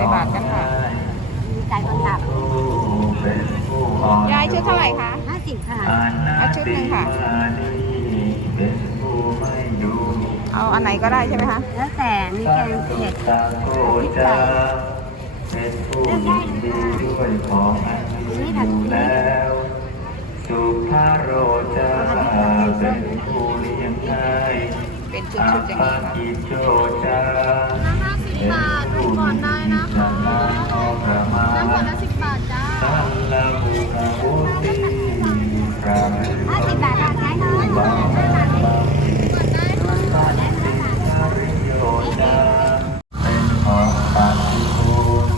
ส่บาตรกันค่ะใจคนขับยายชุดเท่าไหร่คะห้าสิบค่ะาชุดหนึ่งค่ะ เอาอันไหนก็ได้ใช่ไหมคะ แล้วแต่มีแกงเผ็ดพริกไทยเลือกได้ค่ะนี่ผัดพริกสุภาโรจาเป็นผู้เลี้ยงไทยเป็นชุดๆอย่างนี้ค่ะเป็นผู้ มีชนะอประมาน้ำขวดละสิบบาทจ้าสัลลมุกบุติพระห้าสิบบาทค่ะขายน้อยบาบาบาก่อนได้ค่ะสันติภริโยจาเป็นของปฏิบูรณ์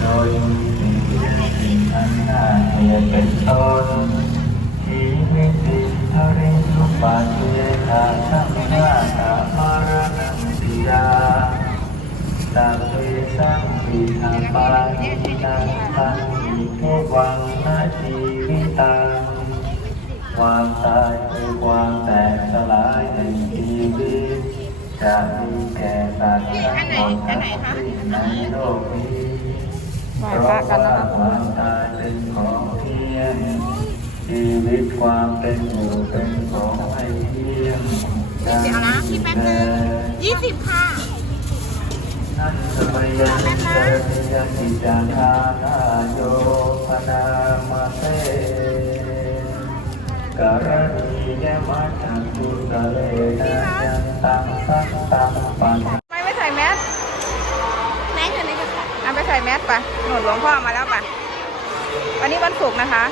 โดยมีสิ่งอันน่าเกียดเป็นต้นชีวิตติทริสุปัจเจกา สัมปิอาปานินังปันติเทวังนาชีวิตังความตายคือความแตกสลายแห่งชีวิตจะมีแก่สัตว์ทั้งหมดทั้งสิ้นในโลกนี้เพราะว่าความตายเป็นของเที่ยงชีวิตความเป็นอยู่เป็นของไม่เที่ยงจะมีแต่ยี่สิบค่ะ นั่นสมัยยังเจริญกิจาคานาโยพนามาเตการณียมัจจันตุกะเลนะยันตังสังตังปันไม่ไม่ใส่แมสแม่อยู่ในกระเป๋าเอาไปใส่แมสไปหนุนหลวงพ่อมาแล้วไปวันนี้วันศุกร์นะคะ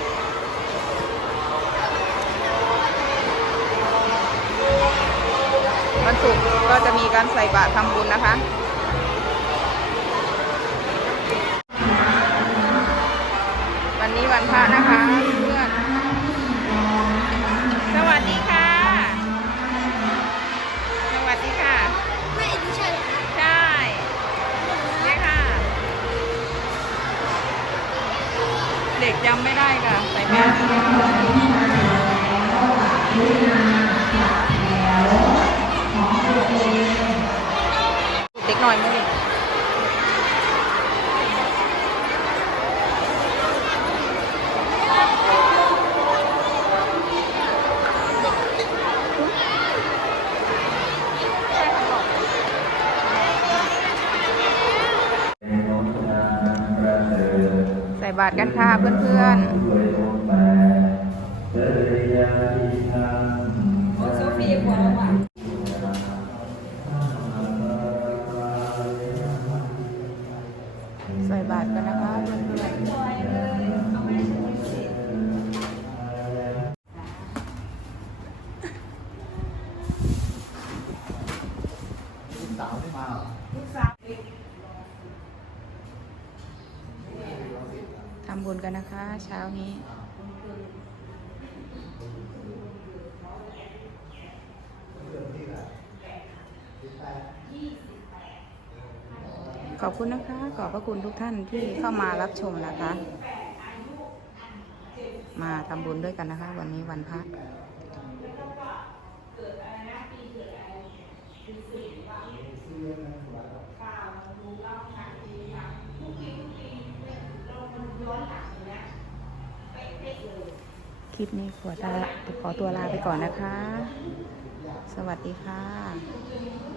วันศุกร์ก็จะมีการใส่บาตรทำบุญนะคะ วันพระนะคะเพื่อนสวัสดีค่ะ สวัสดีค่ะ ไม่ดิฉันใช่เนี่ยค่ะ เด็กจำไม่ได้ค่ะใส่แมส ส่บาตรกันค่ะเพื่อนๆใส่บาตรกันนะคะเพื่อนๆทำบุญกันนะคะ เช้านี้ขอบคุณนะคะ ขอบพระคุณทุกท่านที่เข้ามารับชมนะคะ มาทำบุญด้วยกันนะคะ วันนี้วันพระค คลิปนี้ขอตัวขอตัวลาไปก่อนนะคะ สวัสดีค่ะ